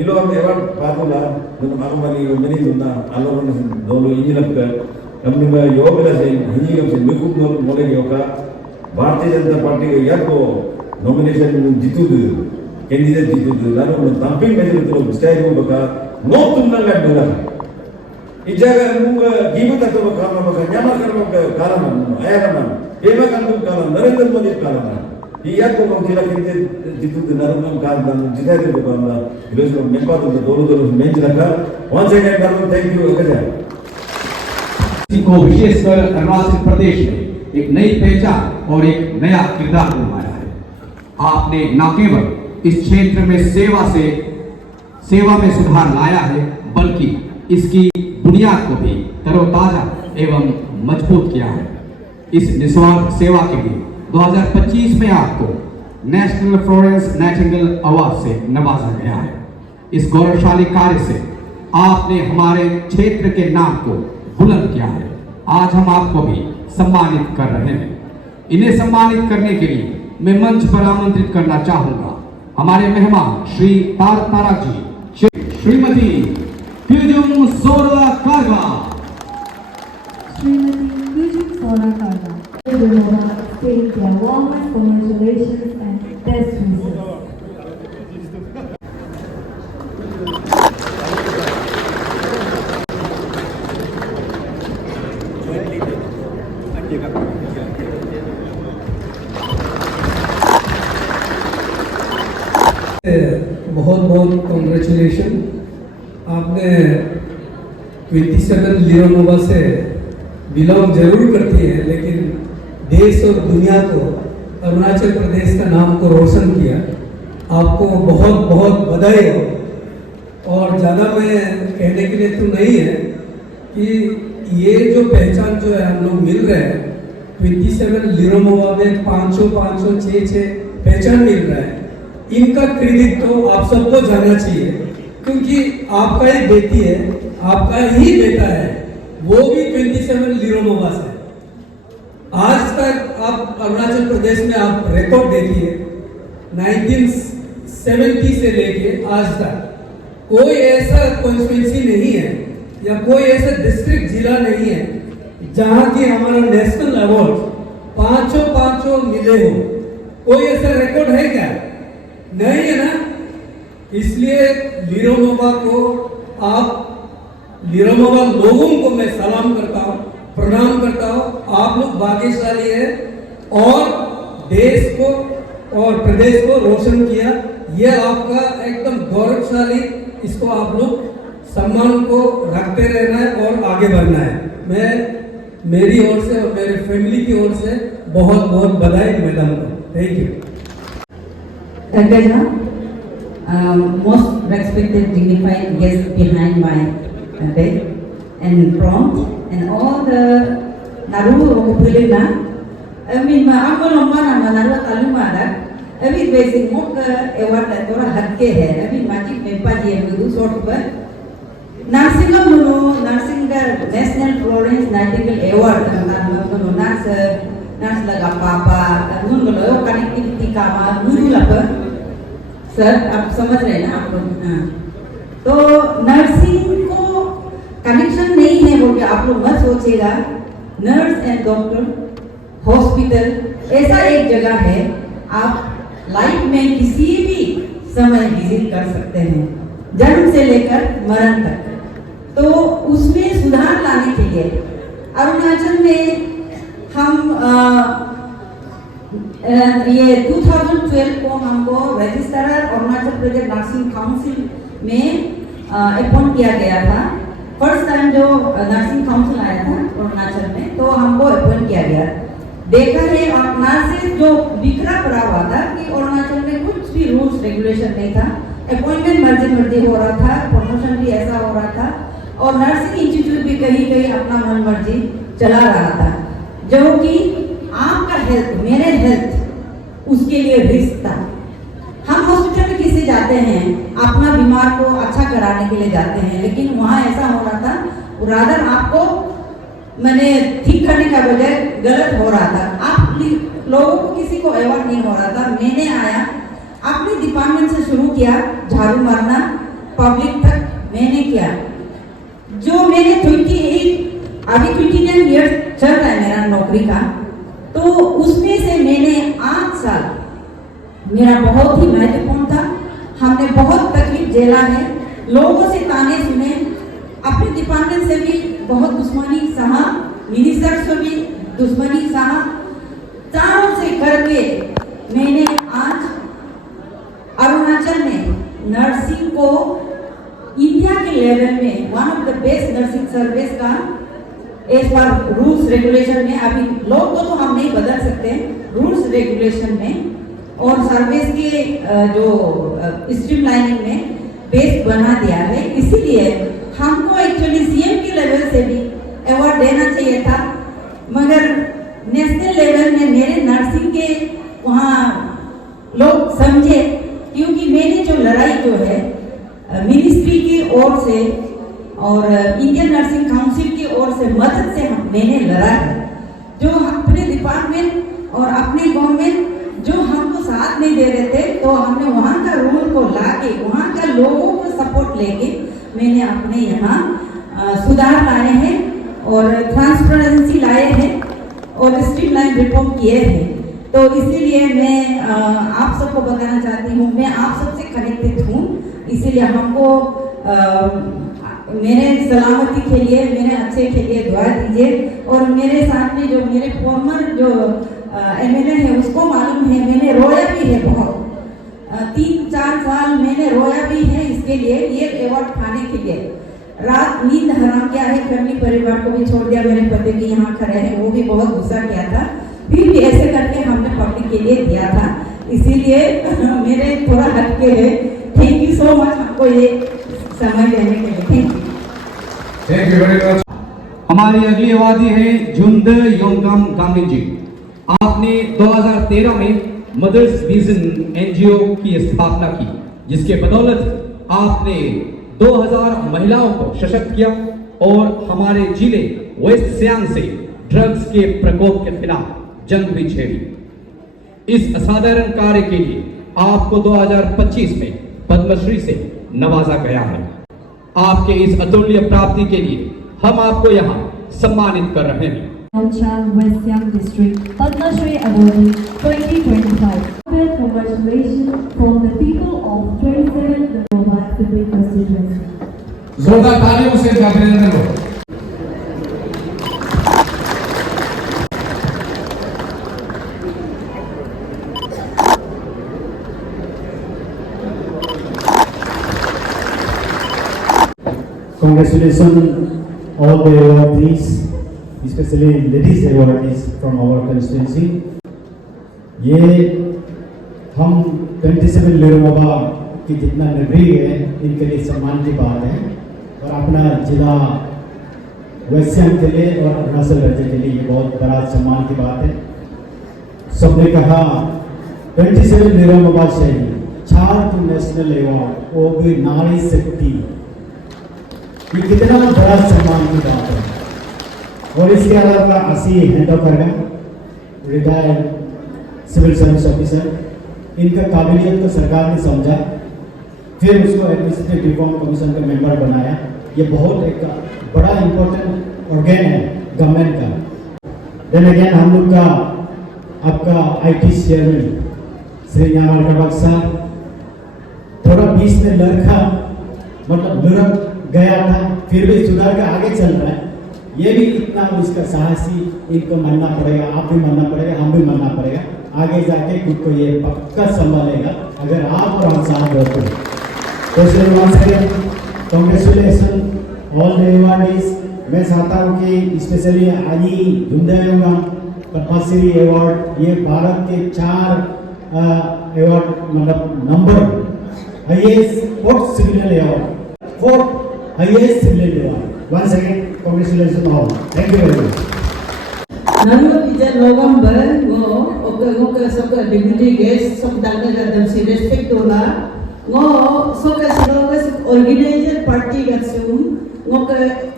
hilo am ewan patula mun aku mani meni dunna alon dolo injilap ka namni me yobela se hinjigam se mekub no mole yoka bharatiya janata party ko yakko nomination jitudu candidate jitudu lanu dumping measure to style ko baka no tunna gadala ijaga munga gibu tak tahu karena maka nyamar karena ayah kan bema kan tu karena Narendra Modi karena iya ko kau tidak kita jitu Narendra karena jika itu karena itu semua memang tu dulu menjelaka once again karena thank you aja को विशेषकर अरुणाचल प्रदेश में एक नई पहचान और एक नया किरदार निभाया है। आपने न केवल इस क्षेत्र में सेवा में सुधार लाया है बल्कि इसकी बुनियाद को भी तरोताजा एवं मजबूत किया है। इस निस्वार्थ सेवा के लिए 2025 में आपको नेशनल फ्लोरेंस नाइटिंगेल अवार्ड से नवाजा गया है। इस गौरवशाली कार्य से आपने हमारे क्षेत्र के नाम को बुलंद किया है। आज हम आपको भी सम्मानित कर रहे हैं। इन्हें सम्मानित करने के लिए मैं मंच पर आमंत्रित करना चाहूंगा हमारे मेहमान श्री तारा जी, Shrimati Kyujung Sora Karga. Srimati Kyujung Sora Karga. Everyone take their warmest congratulations and best wishes. बहुत बहुत कॉन्ग्रेचुलेशन आपने 27 लियोनोवा से बिलोंग जरूर करती है लेकिन देश और दुनिया को अरुणाचल प्रदेश का नाम को रोशन किया। आपको बहुत बहुत बधाई हो। और ज़्यादा मैं कहने के लिए तो नहीं है कि ये जो पहचान जो है हम लोग मिल रहे हैं 27 लियोनोवा में 500 6 पहचान मिल रहा है। इनका क्रेडिट तो आप सबको जाना चाहिए क्योंकि आपका ही बेटी है, आपका ही बेटा है, वो भी 27 लियोनोवा से। आज तक आप अरुणाचल प्रदेश में आप रिकॉर्ड देखिए 1970 से लेके आज तक कोई ऐसा कॉन्स्टिट्यूंसी नहीं है या कोई ऐसा डिस्ट्रिक्ट जिला नहीं है जहां की हमारा नेशनल अवार्ड पांचों मिले हो। कोई ऐसा रिकॉर्ड है क्या? नहीं है ना। इसलिए लियोनोवा को लियोनोवा लोगों को मैं सलाम करता हूँ, प्रणाम करता हूँ। आप लोग भाग्यशाली है और देश को और प्रदेश को रोशन किया। ये आपका एकदम गौरवशाली, इसको आप लोग सम्मान को रखते रहना है और आगे बढ़ना है। मैं मेरी ओर से और मेरे फैमिली की ओर से बहुत बहुत बधाई मैडम को। Thank you. Most respected dignified guests behind my back and front and all the naru okupulina ma ako lomana naru taluma da basic mok award da tora hakke hai magic mepa ji edu sort par nursing national Florence Nightingale Award nurse laga papa nun golo connectivity kama guru lapa sir आप समझ रहे हैं ना आप लोग? हाँ, तो nursing को कनेक्शन नहीं है बोल के आप लोग मत सोचिएगा। नर्स एंड डॉक्टर हॉस्पिटल ऐसा एक जगह है, आप लाइफ में किसी भी समय विजिट कर सकते हैं, जन्म से लेकर मरण तक। तो उसमें सुधार लाने के लिए अरुणाचल में हम ये 2012 को हमको registrar Arunachal Pradesh nursing council में अपॉइंट किया गया था। फर्स्ट टाइम जो नर्सिंग काउंसिल आया था अरुणाचल में, तो हमको अपॉइंट किया गया। देखा है और नर्सेज जो बिखरा पड़ा हुआ था कि अरुणाचल में कुछ भी रूल्स रेगुलेशन नहीं था, अपॉइंटमेंट मर्जी हो रहा था, प्रमोशन भी ऐसा हो रहा था, और नर्सिंग इंस्टीट्यूट भी कहीं कहीं अपना मन मर्जी चला रहा था, जो कि आपका हेल्थ, मेरे हेल्थ, उसके लिए रिस्क था। हम हॉस्पिटल में किसी जाते हैं, अपना बीमार को अच्छा कराने के लिए जाते हैं, लेकिन वहाँ ऐसा हो रहा था, रादर आपको मैंने ठीक करने का बजाय गलत हो रहा था। आप लोगों को किसी को अवॉइड नहीं हो रहा था। मैंने आया, अपने डिपार्टमेंट से शुरू किया झाड़ू मारना, पब्लिक तक मैंने किया। जो मैंने 29 ईयर्स चल रहा है मेरा नौकरी का, तो उसमें से मैंने 8 साल मेरा बहुत ही महत्वपूर्ण था। हमने बहुत तकलीफ झेला है, लोगों से ताने सुने, अपने डिपार्टमेंट से भी बहुत दुश्मनी सहा, मिनिस्टर से भी दुश्मनी सहा, चारों से करके मैंने आज अरुणाचल में नर्सिंग को इंडिया के लेवल में one of the best nursing service का एज पर रूल्स रेगुलेशन में, अभी लोग को तो हम नहीं बदल सकते, रूल्स रेगुलेशन में और सर्विस के जो स्ट्रीमलाइनिंग में बेस्ट बना दिया है। इसीलिए हमको एक्चुअली सीएम के लेवल से भी अवार्ड देना चाहिए था, मगर नेशनल लेवल में मेरे नर्सिंग के वहाँ लोग समझे, क्योंकि मैंने जो लड़ाई जो है मिनिस्ट्री की ओर से और इंडियन नर्सिंग काउंसिल की ओर से मदद से मैंने लड़ा है। जो अपने डिपार्टमेंट और अपने गवर्नमेंट जो हमको साथ नहीं दे रहे थे, तो हमने वहाँ का रूल को लाके, वहाँ का लोगों को सपोर्ट लेके मैंने अपने यहाँ सुधार लाए हैं और ट्रांसपेरेंसी लाए हैं और स्ट्रीमलाइन रिफॉर्म किए हैं। तो इसीलिए मैं आप सबको बताना चाहती हूँ, मैं आप सबसे कनेक्टेड हूँ, इसीलिए हमको मेरे सलामती के लिए, मेरे अच्छे के लिए दुआ दीजिए। और मेरे साथ में जो मेरे फॉर्मर जो एमएलए है, उसको मालूम है मैंने रोया भी है बहुत, 3-4 साल मैंने रोया भी है इसके लिए, ये अवार्ड पाने के लिए। रात नींद हराम किया है, फैमिली परिवार को भी छोड़ दिया, मेरे पति भी यहाँ खड़े हैं, वो भी बहुत गुस्सा किया था, फिर भी ऐसे करके हमने पब्लिक के लिए दिया था। इसीलिए मेरे थोड़ा हटके है। थैंक यू सो मच हमको ये समय देने के लिए। Thank you very much. हमारी अगली अवार्डी है जुंद योंगम गामिन जी। आपने 2013 में मदर्स विजन एनजीओ की स्थापना की, जिसके बदौलत आपने 2000 महिलाओं को सशक्त किया और हमारे जिले वेस्ट सियांग से ड्रग्स के प्रकोप के खिलाफ जंग भी छेड़ी। इस असाधारण कार्य के लिए आपको 2025 में पद्मश्री से नवाजा गया है। आपके इस अतुल्य प्राप्ति के लिए हम आपको यहाँ सम्मानित कर रहे हैं। West Siang District Padma Shri Awardee 2025. Congratulations from the people of 27 Nova Civic constituency. जोरदार तालियों से अभिनंदन हो। Congratulations all the awardees, especially ladies awardees from our constituency. ये हम 27 लेरोबा की जितना नगरी है, इनके लिए सम्मान की बात है और अपना जिला वेस्ट सियांग के लिए और अरुणाचल राज्य के लिए ये बहुत बड़ा सम्मान की बात है। सबने कहा 27 लेरोबा शहरी 4 नेशनल अवार्ड, वो भी नारी शक्ति, ये कितना बड़ा सम्मान की बात है। और इसके अलावा 80 hand of retired civil service officer, इनका काबिलियत को सरकार ने समझा, फिर उसको एडमिनिस्ट्रेटिव रिफॉर्म कमीशन का मेंबर बनाया। ये बहुत एक बड़ा इंपॉर्टेंट ऑर्गेन है गवर्नमेंट का। देन अगेन हम लोग का आपका IT चेयरमैन श्री न्यामल कटक साहब, थोड़ा बीच में लड़का मतलब लुढ़क गया था, फिर भी सुधार के आगे चल रहा है। ये भी इतना उसका साहसी, इनको मानना पड़ेगा, आप भी मानना पड़ेगा, हम भी मानना पड़ेगा। आगे जाके खुद को ये पक्का संभालेगा अगर आप और हम साथ रहते हैं। तो कांग्रेचुलेसन ऑल द अवार्डीज। मैं चाहता हूँ कि स्पेशली आजी जुंदायोगा पद्मश्री अवार्ड, ये भारत के 4 अवार्ड मतलब number highest 4th civilian award, 4th highest civilian award. Once again, congratulations all. Thank you very much. Nanu ija November oka soka deputy guest sok danga gadam si respect ola soka silogas organizer party gatsum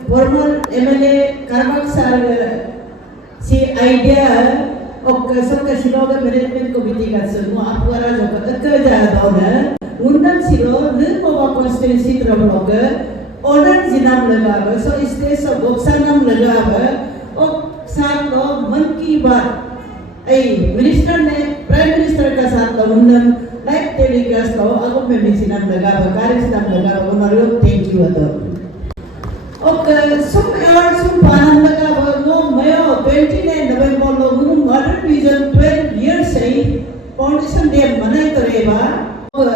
former MLA Karmak sar si idea oka soka siloga management committee gatsum apwara soka kerja dona undang silo lerpawa constituency traveloga order जिनाम लगावे, so इसलिए सब बक्सानाम लगावे और साथ लो मन की बात मिनिस्टर ने प्राइम मिनिस्टर का साथ लो उन्नम लाइक टेलीकास्ट लो अगो में मिसिनाम लगावे, कार्य सिनाम लगावे, उन्होंने थैंक यू अदर और सुम अवार्ड सुम पानम लगावे वो मयो 29 नवंबर लो गुरु मॉडर्न विजन 12 years से फाउंडेशन डे मनाई करेगा और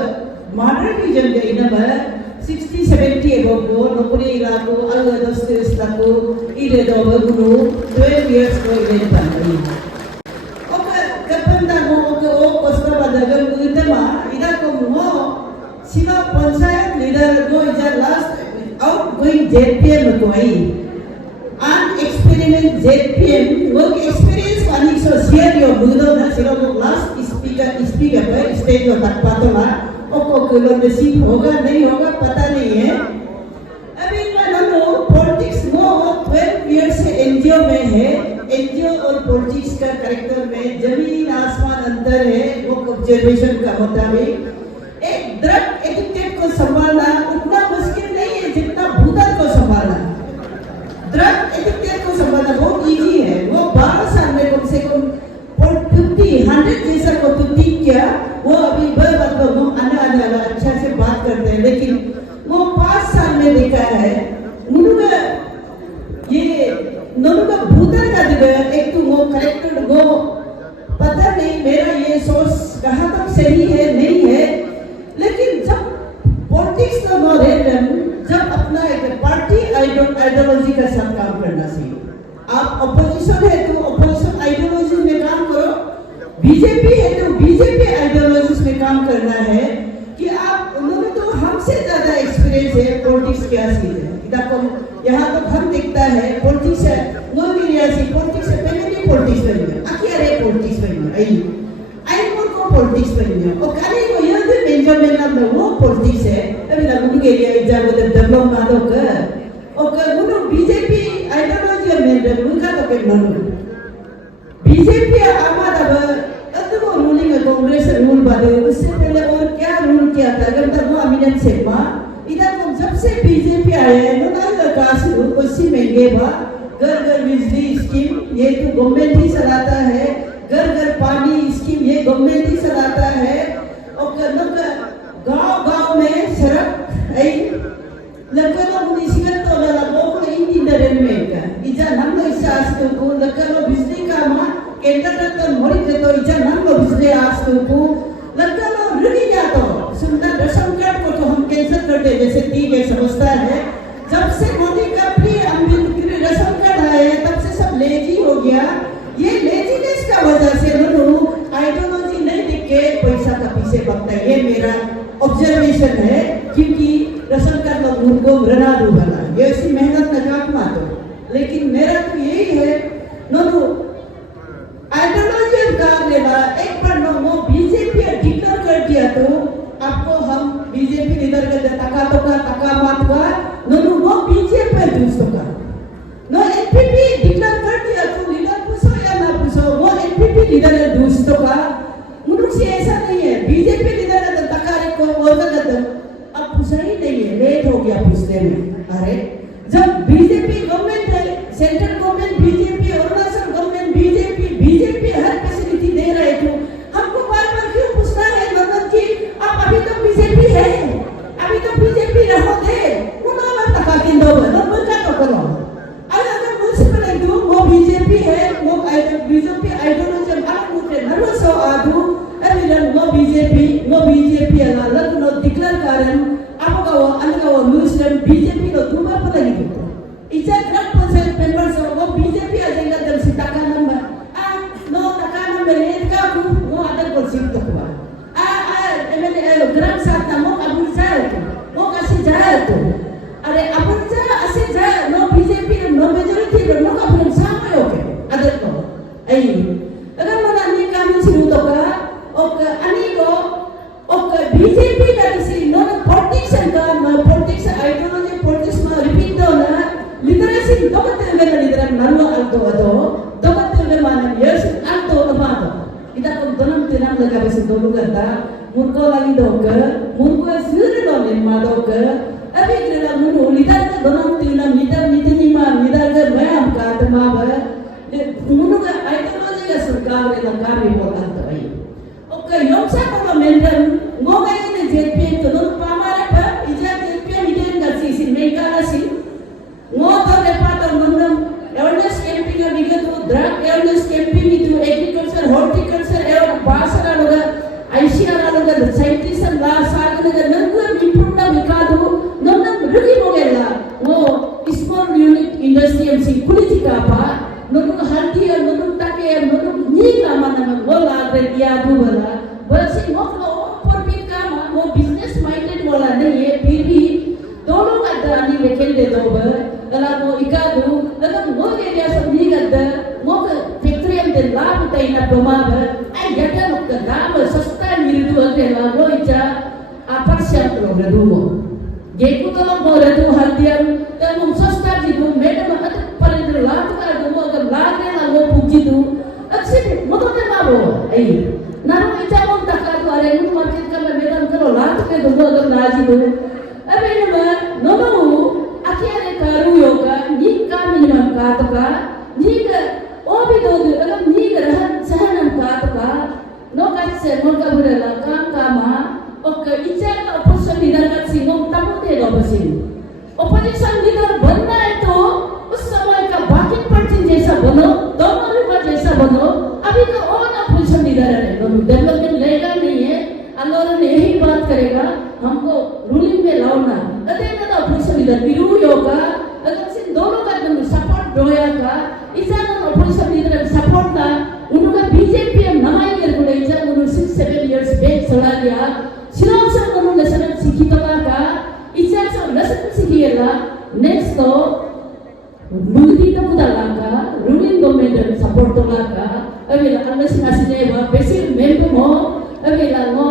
modern vision day number 60-70 above go nopuri laku alga dostis laku ire do bagunu 12 years ko ire tani oka kapanda mo oka o kosta badaga udama ida ko mo sila panchayat leader go ija last outgoing JPM ko ai an experiment JPM work experience pani so share your budo na sila ko last speaker पर stage को तक पातोला ओको kilo में seat होगा नहीं होगा पता नहीं है। अभी मैं पॉलिटिक्स वो 12 years से एनजीओ में है, एनजीओ और पॉलिटिक्स का कैरेक्टर में जमीन आसमान अंतर है। वो ऑब्जर्वेशन का मुताबिक एक ड्रग एडिक्टेड को संभालना उतना मुश्किल नहीं है जितना भूतल को संभालना। ड्रग एडिक्टेड को संभालना बहुत इजी है। वो 12 साल में कम से कम 100 जैसा को किया वो अभी वो आना अच्छा से बात करते हैं, लेकिन वो 5 साल में देखा है मुनुगा भूतल का दिखा एक तो वो करेक्टर वो पता नहीं मेरा ये सोच कहाँ तक सही है नहीं है, लेकिन जब पॉलिटिक्स का नो रेलम जब अपना एक पार्टी आइडियोलॉजी का साथ काम करना चाहिए। आप अपोजिशन है तो अपोजिशन आइडियोलॉजी में काम करो, बीजेपी है तो बीजेपी आइडियोलॉजी में काम करना है कि आप उन्होंने तो हमसे ज्यादा एक्सपीरियंस है पॉलिटिक्स क्या चीज है। यहाँ तो हम देखता है पॉलिटिक्स है वो भी रियासी पॉलिटिक्स से पहले भी पॉलिटिक्स में है आखिर है पॉलिटिक्स में आई को पॉलिटिक्स में और खाली वो ये जो बेंजामिन नाम वो पॉलिटिक्स है अभी ना उनके लिए जब वो डेवलप ना हो और उन्होंने बीजेपी आइडियोलॉजी में उनका तो क्या मालूम बीजेपी आमाद अब वो रूलिंग कांग्रेस रूल बादे उससे पहले और क्या रूल किया था अगर तब वो अमीन शर्मा इधर को जब से बीजेपी आया है उन्होंने काश उसी महंगे बा घर घर बिजली स्कीम ये तो गवर्नमेंट ही चलाता है, घर घर पानी स्कीम ये गवर्नमेंट ही चलाता है और गांव में सड़क आई लकनो मुनिसिपल तो लगा वो इंजीनियर में का इजा नम इसे आस्तु को लकनो बिजली का मा केंद्र तक मोड़ी दे तो इजा नम बिजली आस्तु को लकनो रुकी जातो सुंदर दशम कार्ड को तो हम कैंसिल कर दे जैसे ठीक है समझता है। जब से मोदी का प्री अम्बिन दशम कार्ड आया तब से सब लेजी हो गया। ये लेजीनेस का वजह से उन्होंने आइडियोलॉजी नहीं दिख के पैसा का पीछे भागता है। ये मेरा ऑब्जर्वेशन है क्योंकि रसम का लोग उनको रना दो बना ये ऐसी मेहनत न काटना तो, लेकिन मेरा तो यही है नो आइडियोलॉजी का लेना एक बार नो वो बीजेपी डिक्लेयर कर दिया तो आपको हम बीजेपी लीडर के तका मात का नो वो बीजेपी दूसरों का नो एनपीपी डिक्लेयर कर दिया तो लीडर पूछो या ना पूछो वो एनपीपी लीडर है दूसरों का मुझे ऐसा नहीं है बीजेपी लीडर है तका को बोलता अब पूछा ही नहीं है लेट हो गया पूछने में। अरे जब बीजेपी गवर्नमेंट है central government BJP Arunachal government BJP हर फैसिलिटी दे sin dokatil ga nidram narwa alto ado dokatil ga manam yes alto amado ida kon donam tinam laga besin dolu ganda murko lagi doka murko sire do nin madoka abi grela munu lidar ga donam tinam midar midini ma midar ga mayam ka tama ba munu ga ideology ga sarkar ga kami bol alto ai okay yomsa ko mendam ngoga ni JP to don pamara ba ija JP midin ga si megala si ngoto department mandam awareness camping ga bigato drug awareness camping itu agriculture horticulture ewa basara loga ICR loga scientist la sagana ga nangu improvement mikadu nonnam rugi mogella ngo small unit industry MC politika pa nonu halti nonu take nonu ni kama nama bola dia buala बस मोकलो permit का वो business minded वाला नहीं है फिर भी दोनों का दानी लेकिन दे दो बर गला वो इकादू लगा वो एरिया सब नहीं करता वो फैक्ट्री हम दे लाभ तय ना बमा बर आई जटा लोग का दाम सस्ता मिल दो अरे ला वो इचा आपस से लोग रदू वो ये को तो लोग बोले तो हल्दिया तो हम सस्ता जी दो मैडम अत पर इधर लाभ का दो वो अगर लाभ ने ला वो पूछी दो अच्छे मतलब क्या बाबू आई नारो इचा वो तक तो अरे इन मार्केट का मैं वेतन करो लाख के दो अगर नाजी दो अब इन में नोनो अकेले करू योगा नी का मिनिमम का तो का नी का ओ भी दो अगर नी का रहन सहन का तो का नो का से नो का बुरेला काम का मा ओके इचा का ऑपोजिशन लीडर का सिंगो तब दे दो बसिन ऑपोजिशन लीडर बनना है तो उस समय का बाकी पर्सन जैसा बनो दोनों लोग जैसा बनो अभी तो और ऑपोजिशन लीडर है डेवलपमेंट लेगा नहीं है अल्लाह ने यही बात करेगा हमको रूलिंग में लाना अरे ना ऑपोजिशन लीडर बिरू योगा अगर सिन दोनों का तुम सपोर्ट दोया का इसा ना ऑपोजिशन लीडर सपोर्ट ना उनका बीजेपी हम नमाई कर बोले इसा उन्होंने 6-7 इयर्स बैक चला गया शिरों से उन्होंने लेसन सीखी तो का इसा से लेसन सीखी है नेक्स्ट तो मुल्की तो कुदाला का रूलिंग गवर्नमेंट सपोर्ट तो का अभी अल्लाह से नसीने वह बेसिक मेंबर हो अभी लाओ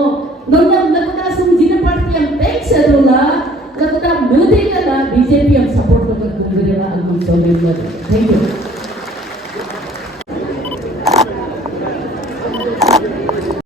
नोना लगता समझिने पार्टी हम टैक्स है दोला लगता मिलते का बीजेपी हम सपोर्ट तो कर दूँगे ना हम सोने में थैंक यू